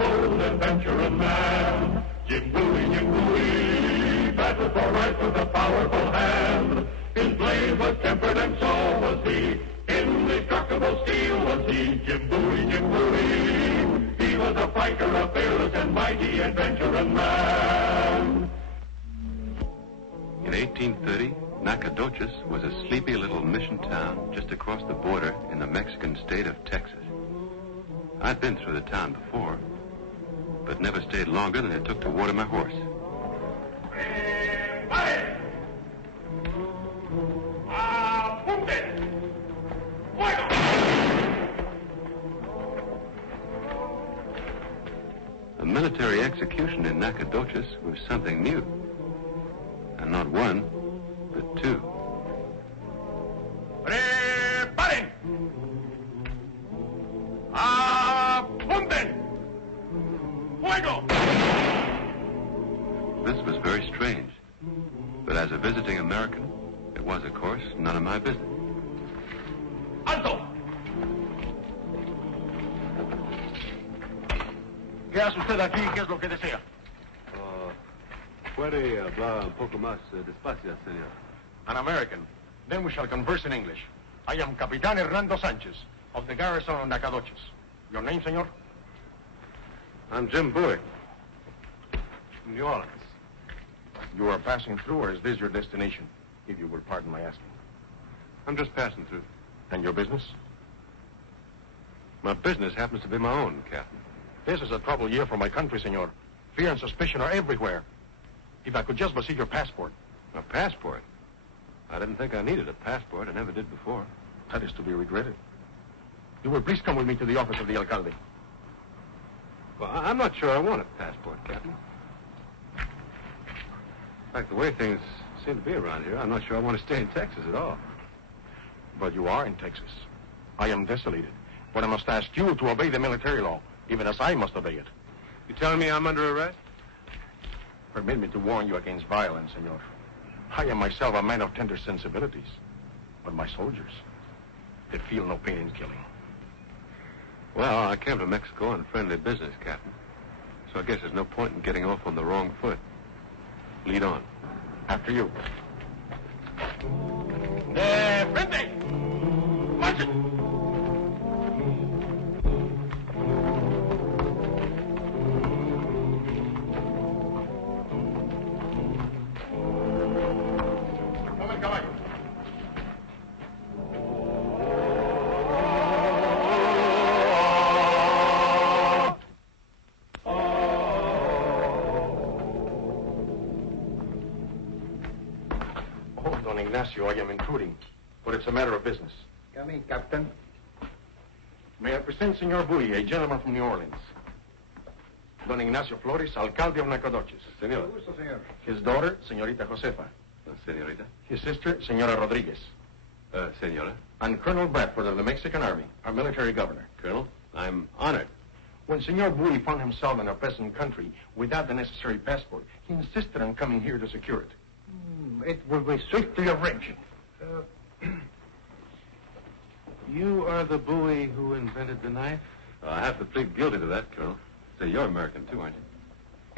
bold adventurer man. Jim Bowie, battled for right with a powerful hand. His blade was tempered and so was he. Indestructible steel was he. Jim Bowie. He was a fighter, a fearless and mighty adventurer man. In 1830, Nacogdoches was a sleepy little mission town just across the border in the Mexican state of Texas. I'd been through the town before, but never stayed longer than it took to water my horse. A military execution in Nacogdoches was something new. And not one, but two. Preparen! Apunten! Fuego! This was very strange. But as a visiting American, it was, of course, none of my business. ¡Alto! ¿Qué hace usted aquí? ¿Qué es lo que desea? ¿Puede hablar un poco más despacio, señor? An American. Then we shall converse in English. I am Capitan Hernando Sanchez of the garrison of Nacogdoches. Your name, senor? I'm Jim Bowie, from New Orleans. You are passing through, or is this your destination? If you will pardon my asking. I'm just passing through. And your business? My business happens to be my own, Captain. This is a troubled year for my country, senor. Fear and suspicion are everywhere. If I could just but see your passport. A passport? I didn't think I needed a passport. I never did before. That is to be regretted. You will please come with me to the office of the alcalde. Well, I'm not sure I want a passport, Captain. In fact, the way things seem to be around here, I'm not sure I want to stay in Texas at all. But you are in Texas. I am desolated. But I must ask you to obey the military law, even as I must obey it. You telling me I'm under arrest? Permit me to warn you against violence, senor. I am myself a man of tender sensibilities. But my soldiers, they feel no pain in killing. Well, I came to Mexico on friendly business, Captain. So I guess there's no point in getting off on the wrong foot. Lead on. After you. De frente! March it! I am intruding, but it's a matter of business. Come in, Captain. May I present Senor Bowie, a gentleman from New Orleans. Don Ignacio Flores, alcalde of Nacogdoches. Senor. Gusto, señor. His daughter, Señorita Josefa. Señorita. His sister, Señora Rodriguez. Senora. And Colonel Bradford of the Mexican Army, our military governor. Colonel, I'm honored. When Senor Bowie found himself in our present country without the necessary passport, he insisted on coming here to secure it. It will be swiftly arranged. You are the Bowie who invented the knife? I have to plead guilty to that, Colonel. Say, you're American, too, aren't you?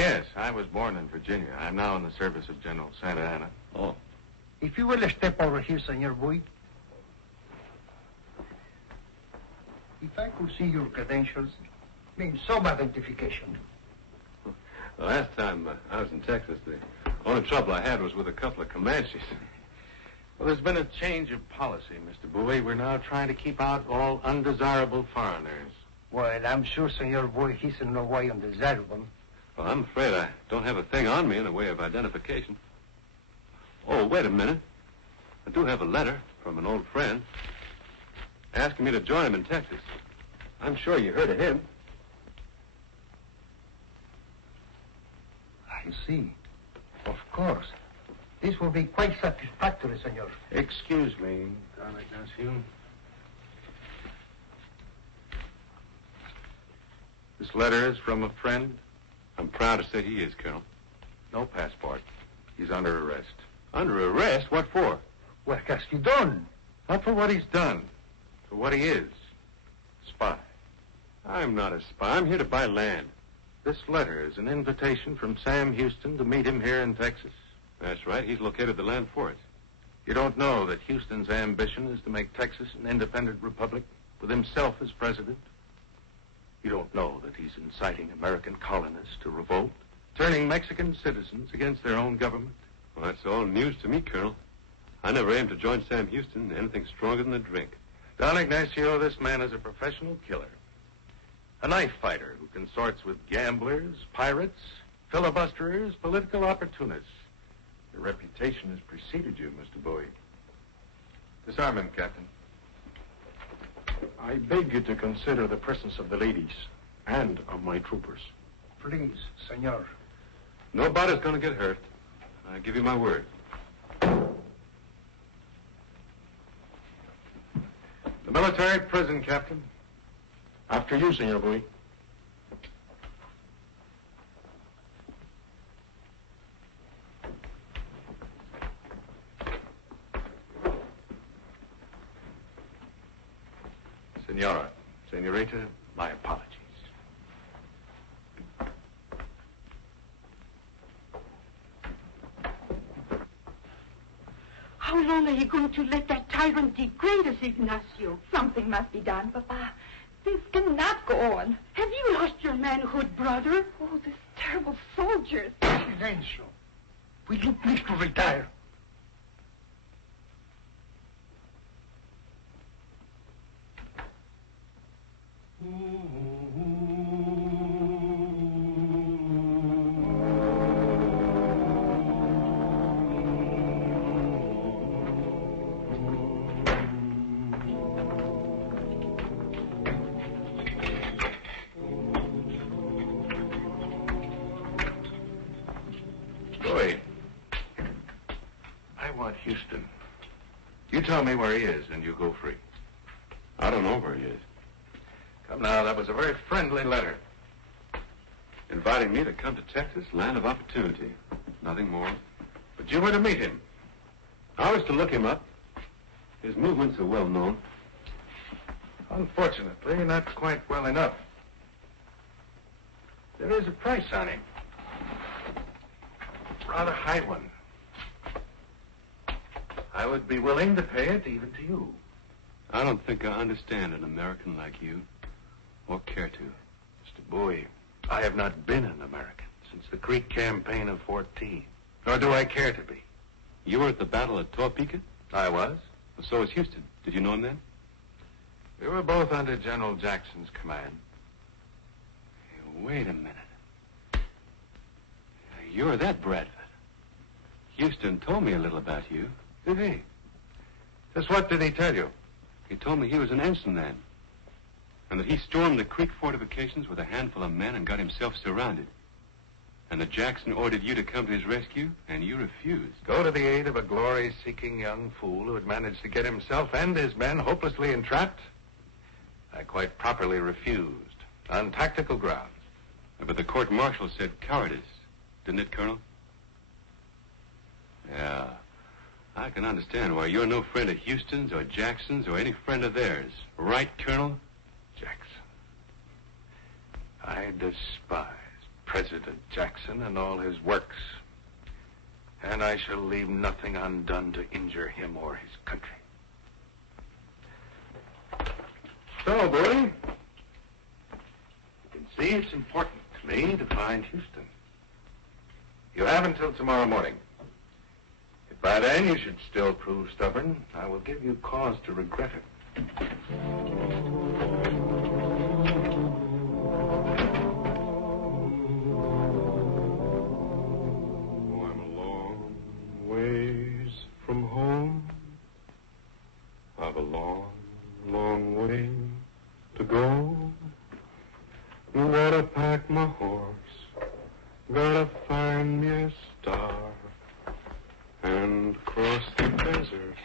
Yes, I was born in Virginia. I'm now in the service of General Santa Anna. Oh. If you will step over here, Senor Bowie. If I could see your credentials, mean some identification. The last time I was in Texas, the only trouble I had was with a couple of Comanches. Well, there's been a change of policy, Mr. Bowie. We're now trying to keep out all undesirable foreigners. Well, I'm sure Senor Bowie he's in no way undesirable. Well, I'm afraid I don't have a thing on me in the way of identification. Oh, wait a minute. I do have a letter from an old friend asking me to join him in Texas. I'm sure you heard of him. I see. Of course. This will be quite satisfactory, senor. Excuse me, Don Ignacio. This letter is from a friend. I'm proud to say he is, Colonel. No passport. He's under arrest. Under arrest? What for? What has he done? Not for what he's done. For what he is. Spy. I'm not a spy. I'm here to buy land. This letter is an invitation from Sam Houston to meet him here in Texas. That's right. He's located the land for it. You don't know that Houston's ambition is to make Texas an independent republic with himself as president? You don't know that he's inciting American colonists to revolt, turning Mexican citizens against their own government? Well, that's all news to me, Colonel. I never aimed to join Sam Houston in anything stronger than a drink. Don Ignacio, this man is a professional killer. A knife fighter who consorts with gamblers, pirates, filibusterers, political opportunists. Your reputation has preceded you, Mr. Bowie. Disarm him, Captain. I beg you to consider the presence of the ladies and of my troopers. Please, senor. Nobody's going to get hurt. I give you my word. The military prison, Captain. After you, Senor Bowie. Senora, Senorita, my apologies. How long are you going to let that tyrant degrade us, Ignacio? Something must be done, Papa. This cannot go on. Have you lost your manhood, brother? Oh, this terrible soldiers. Silencio. Will you please to retire? Bowie, I want Houston. You tell me where he is, and you go free. I don't know where he is. Come now, that was a very friendly letter. Inviting me to come to Texas, land of opportunity. Nothing more. But you were to meet him. I was to look him up. His movements are well known. Unfortunately, not quite well enough. There is a price on him. Rather high one. I would be willing to pay it even to you. I don't think I understand an American like you, or care to. Mr. Bowie, I have not been an American since the Creek campaign of 14. Nor do I care to be. You were at the battle at Topeka? I was. Well, so was Houston. Did you know him then? We were both under General Jackson's command. Hey, wait a minute. You're that Bradford. Houston told me a little about you. Did he? Just what did he tell you? He told me he was an ensign then, and that he stormed the Creek fortifications with a handful of men and got himself surrounded. And that Jackson ordered you to come to his rescue, and you refused. Go to the aid of a glory-seeking young fool who had managed to get himself and his men hopelessly entrapped? I quite properly refused, on tactical grounds. But the court-martial said cowardice, didn't it, Colonel? Yeah. I can understand why you're no friend of Houston's or Jackson's or any friend of theirs. Right, Colonel? Jackson. I despise President Jackson and all his works. And I shall leave nothing undone to injure him or his country. So, Bowie, you can see it's important to me to find Houston. You have until tomorrow morning. If by then you should still prove stubborn, I will give you cause to regret it. I'm a long ways from home. I've a long, long way to go. Gotta pack my horse. Gotta find me a star. And cross the desert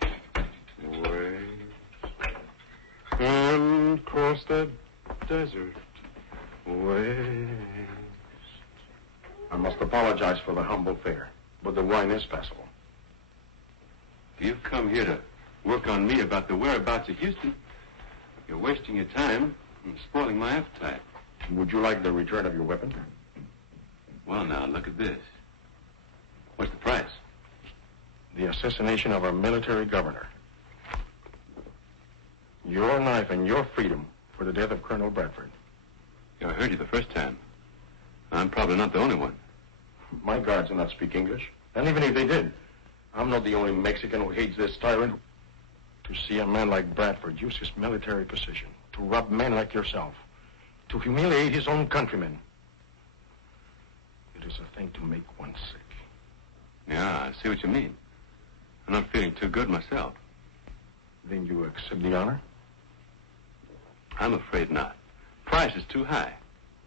ways. And cross the desert ways. I must apologize for the humble fare, but the wine is passable. If you've come here to work on me about the whereabouts of Houston, you're wasting your time and spoiling my appetite. Would you like the return of your weapon? Well, now, look at this. What's the price? The assassination of our military governor. Your life and your freedom for the death of Colonel Bradford. Yeah, I heard you the first time. I'm probably not the only one. My guards do not speak English. And even if they did, I'm not the only Mexican who hates this tyrant. To see a man like Bradford use his military position to rob men like yourself, to humiliate his own countrymen, it is a thing to make one sick. Yeah, I see what you mean. I'm not feeling too good myself. Then you accept the honor? I'm afraid not. Price is too high.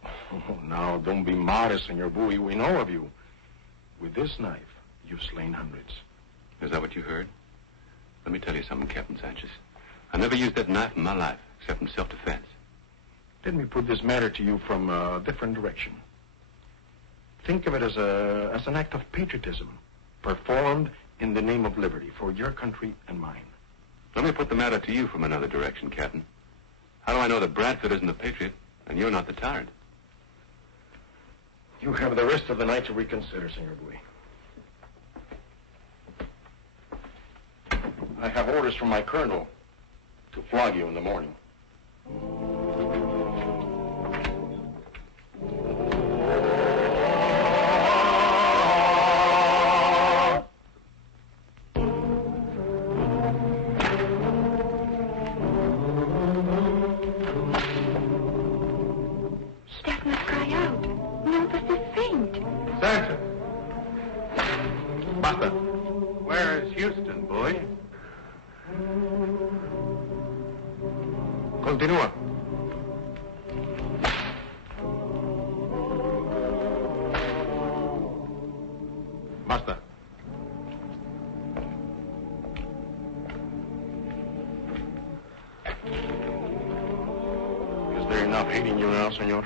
Oh, now, don't be modest, Senor Bowie. We know of you. With this knife, you've slain hundreds. Is that what you heard? Let me tell you something, Captain Sanchez. I never used that knife in my life, except in self-defense. Let me put this matter to you from a different direction. Think of it as an act of patriotism, performed in the name of liberty for your country and mine. Let me put the matter to you from another direction, Captain. How do I know that Bradford isn't a patriot and you're not the tyrant? You have the rest of the night to reconsider, Senor Bowie. I have orders from my colonel to flog you in the morning. Continúa. Basta. Is there enough hate in you now, senor?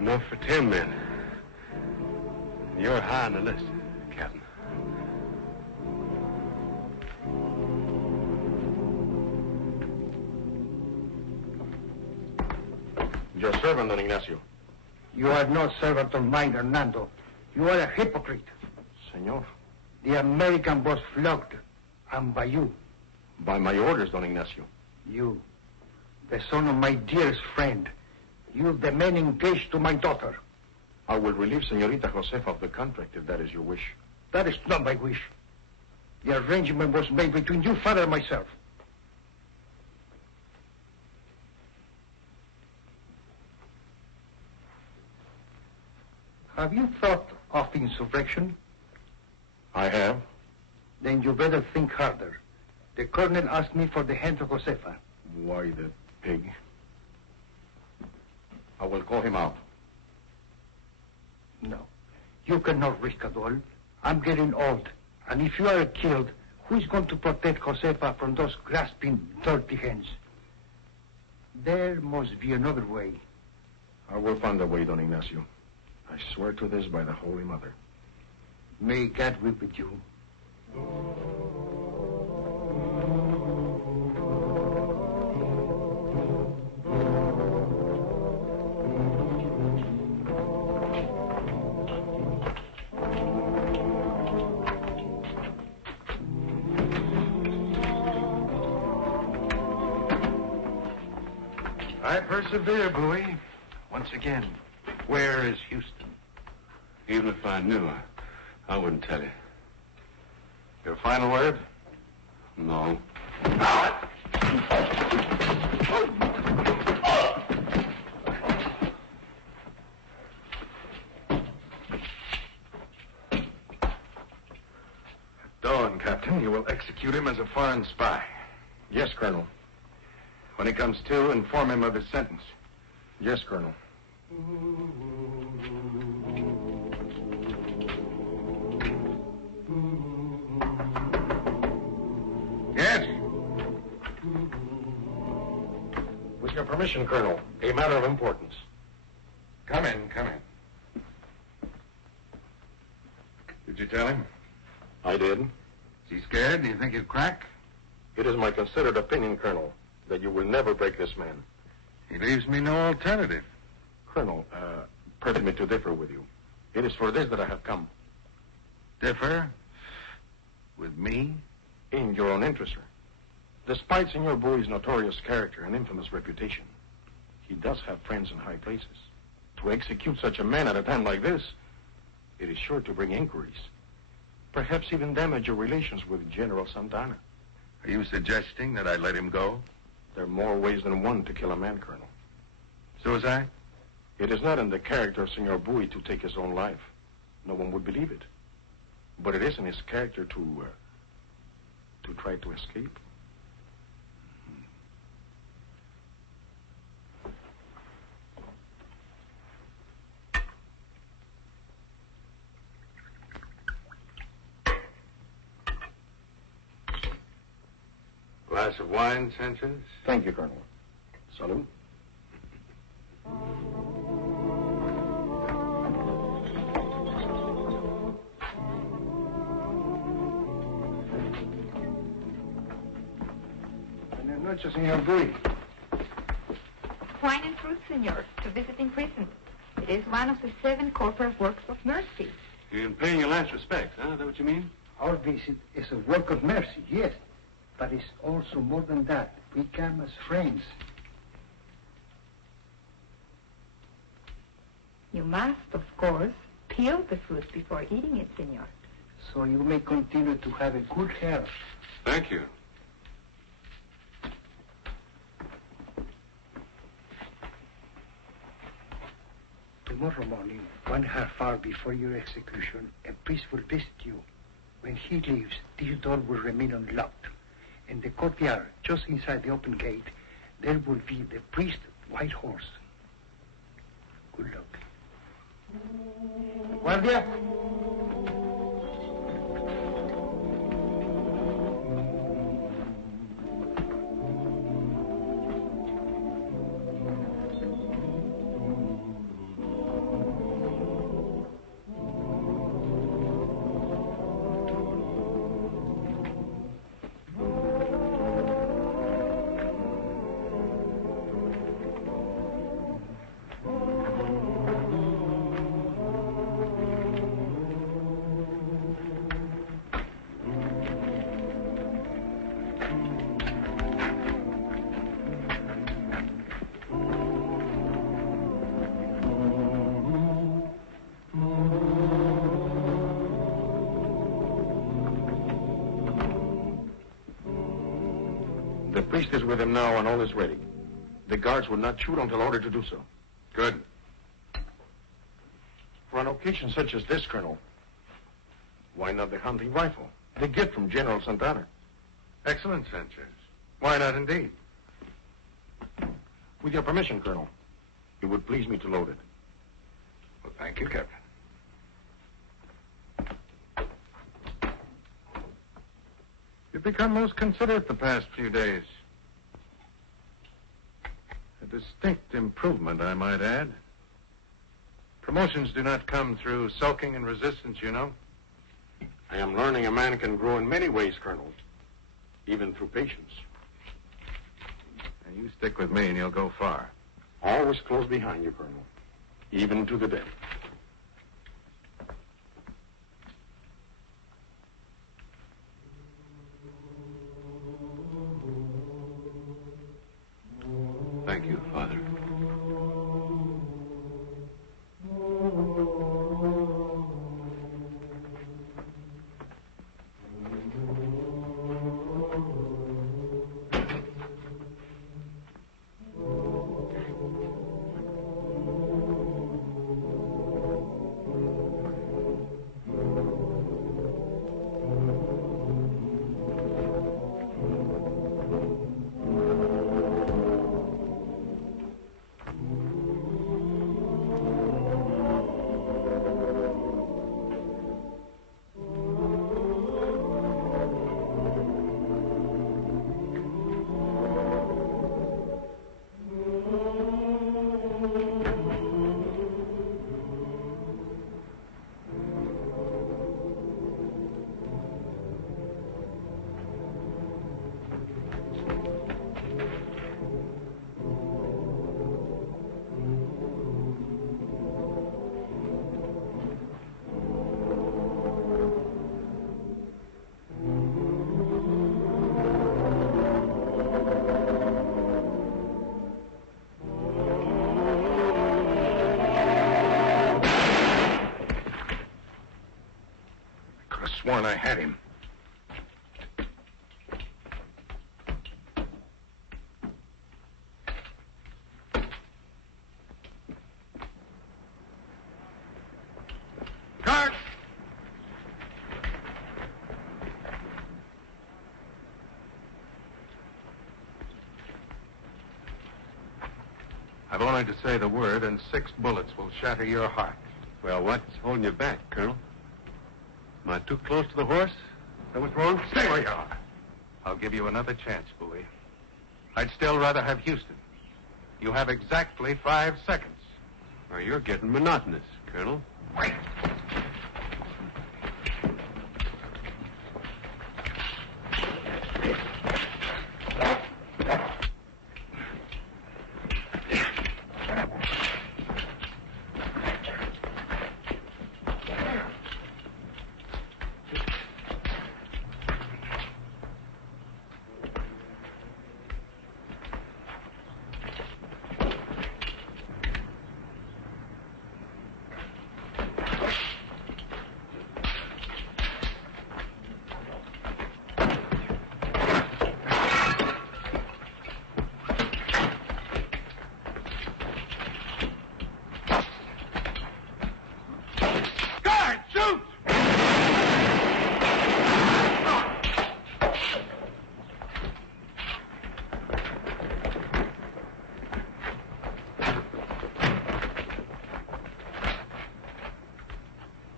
Enough for 10 men. You're high on the list, Captain. Your servant, Don Ignacio. You are no servant of mine, Hernando. You are a hypocrite. Senor. The American was flogged, and by you. By my orders, Don Ignacio. You, the son of my dearest friend. You, the man engaged to my daughter. I will relieve Senorita Josefa of the contract if that is your wish. That is not my wish. The arrangement was made between you, father, and myself. Have you thought of insurrection? I have. Then you better think harder. The colonel asked me for the hand of Josefa. Why, the pig? I will call him out. No. You cannot risk it all. I'm getting old. And if you are killed, who is going to protect Josefa from those grasping, dirty hands? There must be another way. I will find a way, Don Ignacio. I swear to this by the Holy Mother. May God be with you. I persevere, Bowie. Once again, where is Houston? Even if I knew, I wouldn't tell you. Your final word? No. Dawn, Captain. You will execute him as a foreign spy. Yes, Colonel. When he comes to, inform him of his sentence. Yes, Colonel. Yes? With your permission, Colonel, a matter of importance. Come in, come in. Did you tell him? I did. Is he scared? Do you think he'll crack? It is my considered opinion, Colonel, that you will never break this man. He leaves me no alternative. Colonel, Permit me to differ with you. It is for this that I have come. Differ? With me? In your own interest, sir. Despite Senor Bowie's notorious character and infamous reputation, he does have friends in high places. To execute such a man at a time like this, it is sure to bring inquiries. Perhaps even damage your relations with General Santana. Are you suggesting that I let him go? There are more ways than one to kill a man, Colonel. Suicide? It is not in the character of Senor Bowie to take his own life. No one would believe it. But it is in his character to try to escape. Glass of wine, Sanchez? Thank you, Colonel. Salud. Buenas noches, Senor Bowie. Wine and fruit, senor, to visit in prison. It is one of the 7 corporate works of mercy. You're paying your last respects, huh? Is that what you mean? Our visit is a work of mercy, yes. But it's also more than that. We come as friends. You must, of course, peel the fruit before eating it, senor. So you may continue to have a good health. Thank you. Tomorrow morning, 1/2 hour before your execution, a priest will visit you. When he leaves, this door will remain unlocked. In the courtyard, just inside the open gate, there will be the priest's white horse. Good luck. Guardia! The priest is with him now and all is ready. The guards would not shoot until ordered to do so. Good. For an occasion such as this, Colonel, why not the hunting rifle? The gift from General Santana. Excellent, Sanchez. Why not indeed? With your permission, Colonel, it would please me to load it. Well, thank you, Captain. You've become most considerate the past few days. A distinct improvement, I might add. Promotions do not come through sulking and resistance, you know. I am learning a man can grow in many ways, Colonel, even through patience. Now, you stick with me and you'll go far. Always close behind you, Colonel, even to the death. Thank you, Father. had him. Guard! I've only to say the word, and 6 bullets will shatter your heart. Well, what's holding you back, Colonel? Am I too close to the horse? Is that what's wrong? Stay where you are. I'll give you another chance, Bowie. I'd still rather have Houston. You have exactly 5 seconds. Well, you're getting monotonous, Colonel. Wait.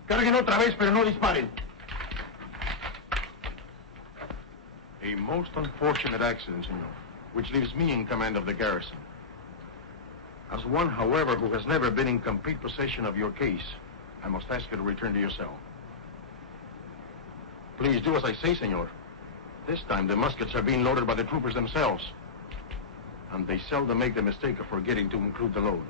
Carguen otra vez, pero no disparen. A most unfortunate accident, senor, which leaves me in command of the garrison. As one, however, who has never been in complete possession of your case, I must ask you to return to your cell. Please do as I say, senor. This time, the muskets are being loaded by the troopers themselves. And they seldom make the mistake of forgetting to include the load.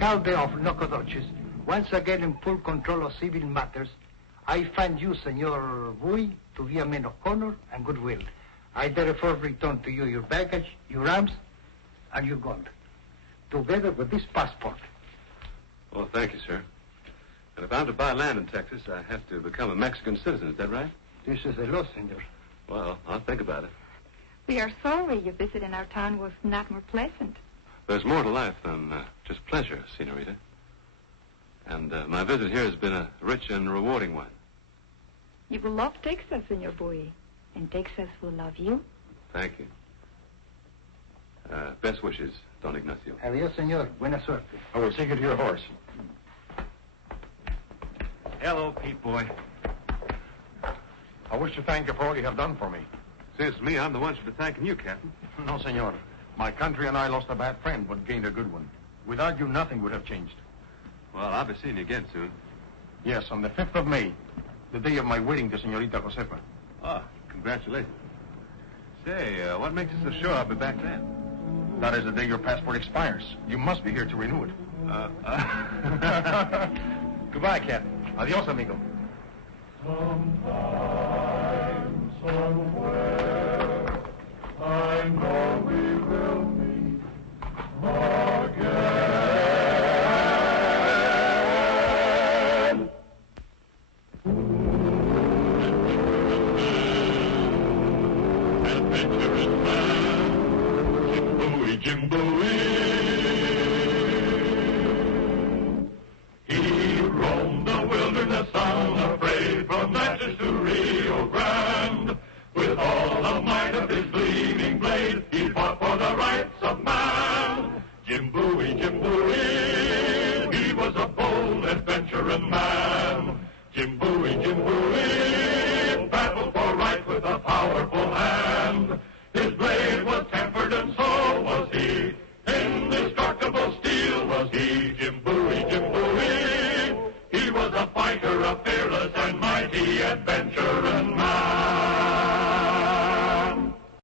Alcalde of Nacogdoches, once again in full control of civil matters, I find you, Senor Bowie, to be a man of honor and goodwill. I therefore return to you your baggage, your arms, and your gold, together with this passport. Oh, thank you, sir. And if I'm to buy land in Texas, I have to become a Mexican citizen. Is that right? This is the law, Senor. Well, I'll think about it. We are sorry your visit in our town was not more pleasant. There's more to life than just pleasure, Senorita. And my visit here has been a rich and rewarding one. You will love Texas, Senor Bowie, and Texas will love you. Thank you. Best wishes, Don Ignacio. Adios, Senor. Buena suerte. I will take you to your horse. Hello, Pete boy. I wish to thank you for all you have done for me. Seems to me I'm the one should be thanking you, Captain. No, senor. My country and I lost a bad friend, but gained a good one. Without you, nothing would have changed. Well, I'll be seeing you again soon. Yes, on the 5th of May, the day of my wedding to Senorita Josefa. Ah, congratulations. Say, what makes you so sure I'll be back then? That is the day your passport expires. You must be here to renew it. Goodbye, Captain. Adios, amigo. Sometime, somewhere, I know we will meet again. Adventurous man, Jim Bowie. He roamed the wilderness unafraid, from Natchez to Rio Grande. With all the might of his gleaming blade, he fought for the rights of man. Jim Bowie, he was a bold adventuring man. Jim Bowie, battled for right with a powerful hand. His blade was tempered and so was he. Indestructible steel was he. Jim Bowie, he was a fighter, a fearless and mighty adventurer.